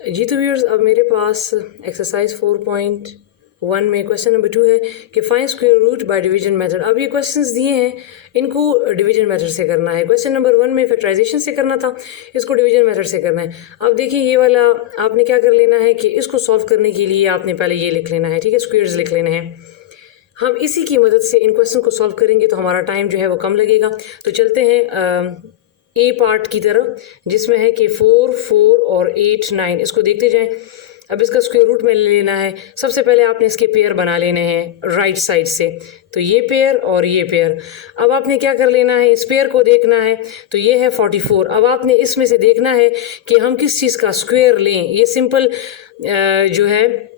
जी तो व्यूअर्स, अब मेरे पास एक्सरसाइज 4.1 में क्वेश्चन नंबर 2 है कि find square root by division method. अब ये क्वेश्चंस दिए हैं, इनको डिवीजन मेथड से करना है। क्वेश्चन नंबर 1 में फैक्टराइजेशन से करना था, इसको डिवीजन मेथड से करना है। अब देखिए ये वाला आपने क्या कर लेना है कि इसको सॉल्व करने के लिए आपने पहले ये लिख लेना है, ठीक है, स्क्वायर्स लिख लेने हैं। हम इसी की मदद से इन क्वेश्चन को सॉल्व करेंगे तो हमारा टाइम जो है वो कम लगेगा। तो चलते हैं ए पार्ट की तरफ, जिसमें है कि 4, 4 और 8, 9, इसको देखते जाएं। अब इसका स्क्वायर रूट में ले लेना है। सबसे पहले आपने इसके पेयर बना लेने हैं राइट साइड से, तो ये पेयर और ये पेयर। अब आपने क्या कर लेना है, इस पेयर को देखना है, तो ये है 44। अब आपने इसमें से देखना है कि हम किस चीज़ का स्क्वायर लें। ये सिंपल जो है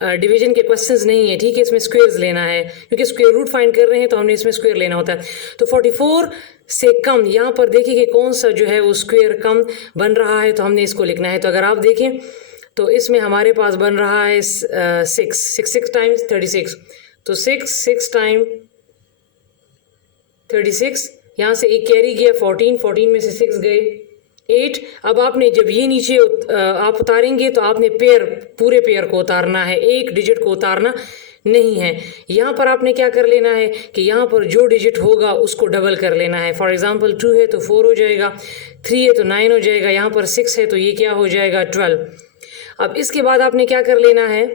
डिवीजन के क्वेश्चंस नहीं है, ठीक है, इसमें स्क्वायर्स लेना है क्योंकि स्क्वायर रूट फाइंड कर रहे हैं तो हमने इसमें स्क्वायर लेना होता है। तो 44 से कम यहाँ पर देखिए कि कौन सा जो है वो स्क्वायर कम बन रहा है, तो हमने इसको लिखना है। तो अगर आप देखें तो इसमें हमारे पास बन रहा है 6 टाइम्स 36, तो 6 टाइम 36, यहाँ से एक कैरी गया 14 में से 6 गए 8। अब आपने जब ये नीचे आप उतारेंगे तो आपने पूरे पेयर को उतारना है, एक डिजिट को उतारना नहीं है। यहाँ पर आपने क्या कर लेना है कि यहाँ पर जो डिजिट होगा उसको डबल कर लेना है। फॉर एग्जांपल 2 है तो 4 हो जाएगा, 3 है तो 9 हो जाएगा, यहाँ पर 6 है तो ये क्या हो जाएगा 12। अब इसके बाद आपने क्या कर लेना है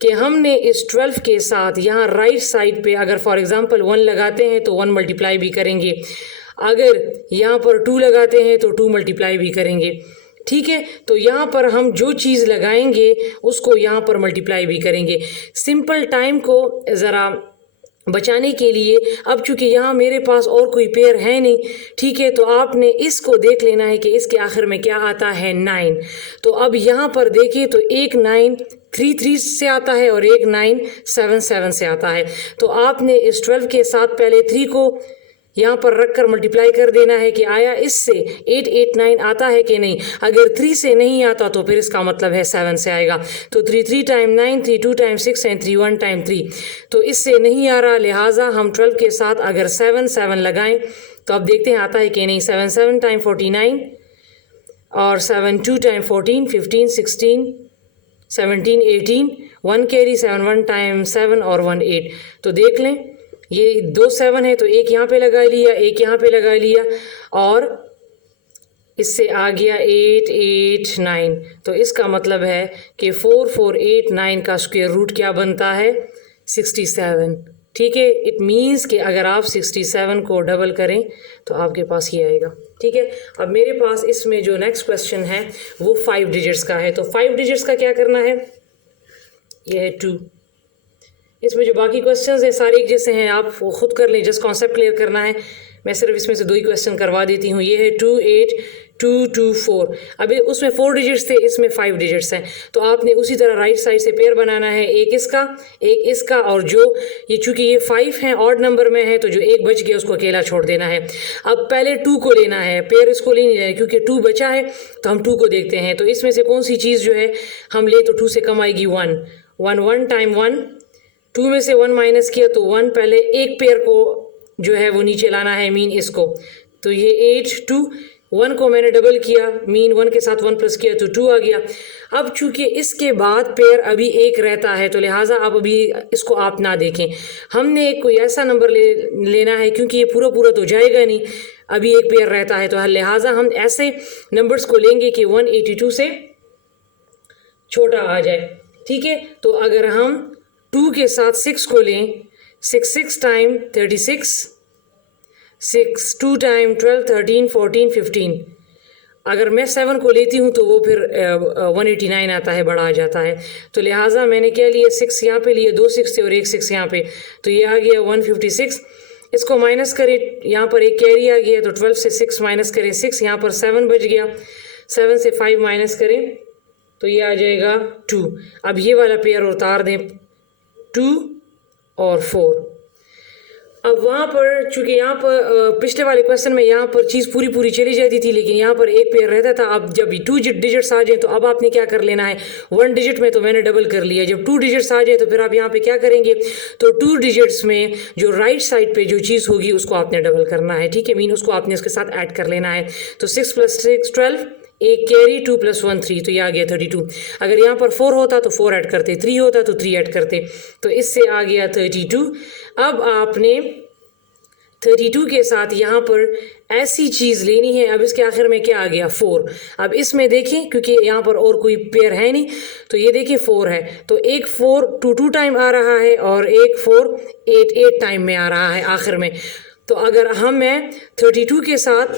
कि हमने इस 12 के साथ यहाँ राइट साइड पे अगर फॉर एग्जांपल 1 लगाते हैं तो 1 मल्टीप्लाई भी करेंगे, अगर यहाँ पर 2 लगाते हैं तो 2 मल्टीप्लाई भी करेंगे, ठीक है। तो यहाँ पर हम जो चीज़ लगाएंगे उसको यहाँ पर मल्टीप्लाई भी करेंगे। सिंपल टाइम को ज़रा बचाने के लिए, अब चूंकि यहाँ मेरे पास और कोई पेयर है नहीं, ठीक है, तो आपने इसको देख लेना है कि इसके आखिर में क्या आता है 9। तो अब यहाँ पर देखिए तो एक 9 3 से आता है और एक 9 7 से आता है। तो आपने इस 12 के साथ पहले 3 को यहाँ पर रख कर मल्टीप्लाई कर देना है कि आया इससे 8 8 9 आता है कि नहीं। अगर 3 से नहीं आता तो फिर इसका मतलब है 7 से आएगा। तो 3 टाइम 9, 3 2 टाइम 6 एंड 3 1 टाइम 3, तो इससे नहीं आ रहा, लिहाजा हम 12 के साथ अगर 7 लगाएं तो अब देखते हैं आता है कि नहीं। 7 टाइम 49 और 7 2 टाइम 14 15 16 17 18, 1 कैरी 7 1 टाइम 7 और 1 8। तो देख लें ये 2 7 है तो एक यहाँ पे लगा लिया, एक यहाँ पे लगा लिया और इससे आ गया 8 8 9। तो इसका मतलब है कि 4 4 8 9 का स्क्वायर रूट क्या बनता है 67, ठीक है। इट मीन्स कि अगर आप 67 को डबल करें तो आपके पास ये आएगा, ठीक है। अब मेरे पास इसमें जो नेक्स्ट क्वेश्चन है वो 5 डिजिट्स का है। तो 5 डिजिट्स का क्या करना है, ये है 2। इसमें जो बाकी क्वेश्चंस हैं सारे एक जैसे हैं, आप वो खुद कर लें, जस्ट कॉन्सेप्ट क्लियर करना है। मैं सिर्फ इसमें से 2 ही क्वेश्चन करवा देती हूँ। ये है 2 8 2 2 4। अभी उसमें 4 डिजिट्स थे, इसमें 5 डिजिट्स हैं। तो आपने उसी तरह राइट साइड से पेयर बनाना है, एक इसका एक इसका, और जो ये चूंकि ये 5 हैं ऑड नंबर में है तो जो एक बच गया उसको अकेला छोड़ देना है। अब पहले 2 को लेना है, पेयर इसको ले नहीं लेना क्योंकि 2 बचा है। तो हम 2 को देखते हैं, तो इसमें से कौन सी चीज़ जो है हम ले तो 2 से कम आएगी 1 1 1 टाइम 1, 2 में से 1 माइनस किया तो 1, पहले एक पेयर को जो है वो नीचे लाना है, मीन इसको। तो ये 8 2, 1 को मैंने डबल किया, मीन 1 के साथ 1 प्लस किया तो 2 आ गया। अब चूंकि इसके बाद पेयर अभी एक रहता है तो लिहाजा अब अभी इसको आप ना देखें, हमने एक कोई ऐसा नंबर लेना है क्योंकि ये पूरा पूरा तो जाएगा नहीं, अभी एक पेयर रहता है। तो लिहाजा हम ऐसे नंबर्स को लेंगे कि 182 से छोटा आ जाए, ठीक है। तो अगर हम 2 के साथ 6 को लें, 6 टाइम 36, 6 2 टाइम 12 13 14 15। अगर मैं 7 को लेती हूँ तो वो फिर 189 आता है, बड़ा आ जाता है। तो लिहाजा मैंने क्या लिया, 6 यहाँ पे लिए, 2 6 थे और एक 6 यहाँ पे, तो ये आ गया 156। इसको माइनस करें, यहाँ पर एक कैरी आ गया तो 12 से 6 माइनस करें 6, यहाँ पर 7 बच गया, 7 से 5 माइनस करें तो ये आ जाएगा 2। अब ये वाला पेयर उतार दें, 2 और 4। अब वहाँ पर चूंकि यहाँ पर पिछले वाले क्वेश्चन में यहाँ पर चीज़ पूरी पूरी चली जाती थी, लेकिन यहाँ पर एक पेयर रहता था। अब जब 2 डिजिट्स आ जाए तो अब आपने क्या कर लेना है, 1 डिजिट में तो मैंने डबल कर लिया, जब 2 डिजिट्स आ जाए तो फिर आप यहाँ पे क्या करेंगे, तो 2 डिजिट्स में जो राइट साइड पे जो चीज़ होगी उसको आपने डबल करना है, ठीक है, मीन उसको आपने उसके साथ ऐड कर लेना है। तो 6 + 6 12, एक कैरी 2 + 1 3, तो ये आ गया 32। अगर यहाँ पर 4 होता तो 4 ऐड करते, 3 होता तो 3 ऐड करते, तो इससे आ गया 32। अब आपने 32 के साथ यहाँ पर ऐसी चीज़ लेनी है। अब इसके आखिर में क्या आ गया 4। अब इसमें देखें क्योंकि यहाँ पर और कोई पेयर है नहीं, तो ये देखिए 4 है, तो एक 4 2 टाइम आ रहा है और एक 4 8 टाइम में आ रहा है आखिर में। तो अगर मैं 32 के साथ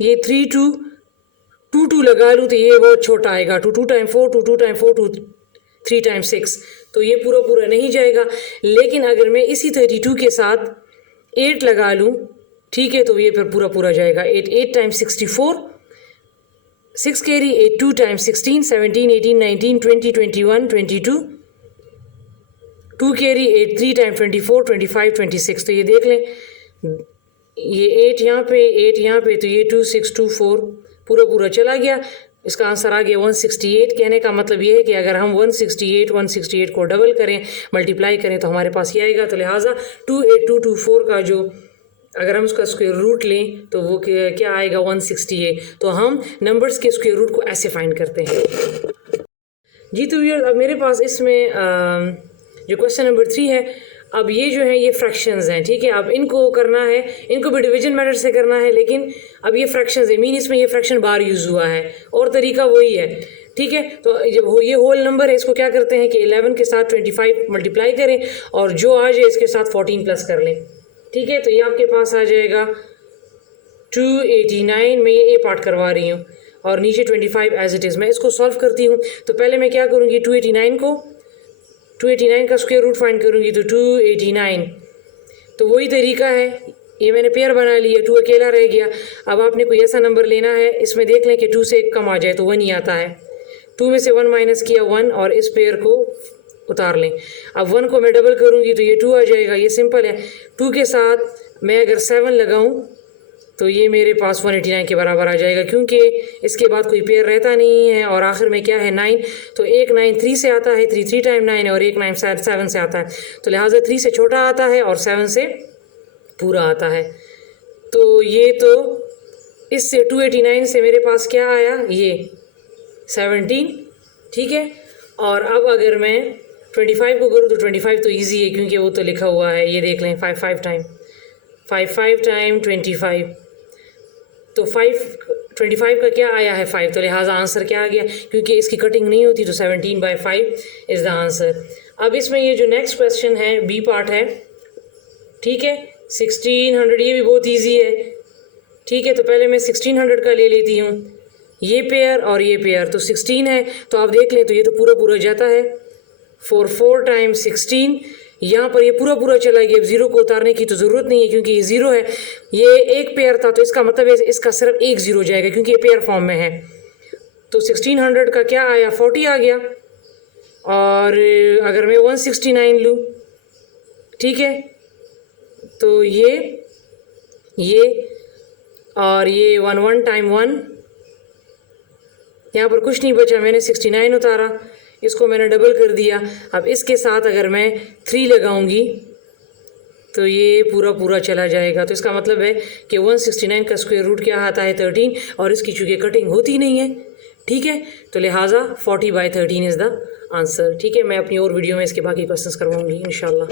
ये 3 2 लगा लूँ तो ये बहुत छोटा आएगा, 2 टाइम 4 2 टाइम 4 2 3 टाइम 6, तो ये पूरा नहीं जाएगा। लेकिन अगर मैं इसी 32 के साथ 8 लगा लूँ, ठीक है, तो ये फिर पूरा जाएगा। 8 time 64, 6 carry, 8 2 time 16 17 18 19 20 21 22, 2 carry, 8 3 time 24 25 26, तो ये देख लें, ये 8 यहाँ पे 8 यहाँ पे, तो ये 2 6 2 4 पूरा चला गया। इसका आंसर आ गया 168। कहने का मतलब ये है कि अगर हम 168 को डबल करें, मल्टीप्लाई करें, तो हमारे पास ये आएगा। तो लिहाजा 28224 का जो अगर हम उसका स्क्वायर रूट लें तो वो क्या आएगा 168। तो हम नंबर्स के स्क्वायर रूट को ऐसे फाइंड करते हैं जी। तो ये अब मेरे पास इसमें जो क्वेश्चन नंबर 3 है, अब ये जो है ये फ्रैक्शंस हैं, ठीक है। अब इनको करना है, इनको भी डिवीजन मेथड से करना है, लेकिन अब ये फ्रैक्शंस है, मीन इसमें ये फ्रैक्शन बार यूज़ हुआ है और तरीका वही है, ठीक है। तो जब ये होल नंबर है, इसको क्या करते हैं कि 11 के साथ 25 मल्टीप्लाई करें और जो आ जाए इसके साथ 14 प्लस कर लें, ठीक है। तो ये आपके पास आ जाएगा 289। मैं ये पार्ट करवा रही हूँ और नीचे 25 एज इट इज़। मैं इसको सॉल्व करती हूँ। तो पहले मैं क्या करूँगी, 289 का स्क्वायर रूट फाइंड करूँगी, तो 289, तो वही तरीका है। ये मैंने पेयर बना लिया, 2 अकेला रह गया। अब आपने कोई ऐसा नंबर लेना है, इसमें देख लें कि 2 से कम आ जाए तो 1 ही आता है। 2 में से 1 माइनस किया 1 और इस पेयर को उतार लें। अब 1 को मैं डबल करूँगी तो ये 2 आ जाएगा। ये सिंपल है। 2 के साथ मैं अगर 7 लगाऊँ तो ये मेरे पास 189 के बराबर आ जाएगा, क्योंकि इसके बाद कोई पेयर रहता नहीं है। और आखिर में क्या है 9, तो एक 9 3 से आता है, 3 टाइम 9 है, और एक 9 7 से आता है। तो लिहाजा 3 से छोटा आता है और 7 से पूरा आता है। तो ये तो इससे 289 से मेरे पास क्या आया, ये 17, ठीक है। और अब अगर मैं 25 को करूँ तो 25 तो ईजी है, क्योंकि वो तो लिखा हुआ है। ये देख लें 5 टाइम 25, तो 25 का क्या आया है 5, तो लिहाजा आंसर क्या आ गया, क्योंकि इसकी कटिंग नहीं होती, तो 17/5 इज़ द आंसर। अब इसमें ये जो नेक्स्ट क्वेश्चन है बी पार्ट है, ठीक है, 1600, ये भी बहुत इजी है, ठीक है। तो पहले मैं 1600 का ले लेती हूँ, ये पेयर और ये पेयर, तो 16 है, तो आप देख लें तो ये तो पूरा जाता है। 4 टाइम 16, यहाँ पर ये पूरा चला गया। अब ज़ीरो को उतारने की तो ज़रूरत नहीं है, क्योंकि ये ज़ीरो है। ये एक पेयर था, तो इसका मतलब है इसका सिर्फ एक ज़ीरो जाएगा, क्योंकि ये पेयर फॉर्म में है। तो 1600 का क्या आया, 40 आ गया। और अगर मैं 169 लूँ, ठीक है, तो ये और ये 1 टाइम 1, यहाँ पर कुछ नहीं बचा, मैंने 69 उतारा, इसको मैंने डबल कर दिया। अब इसके साथ अगर मैं 3 लगाऊंगी तो ये पूरा चला जाएगा। तो इसका मतलब है कि 169 का स्क्वायर रूट क्या आता है 13, और इसकी चूँकि कटिंग होती नहीं है, ठीक है, तो लिहाजा 40/13 इज़ द आंसर। ठीक है, मैं अपनी और वीडियो में इसके बाकी क्वेश्चंस करवाऊंगी इंशाल्लाह।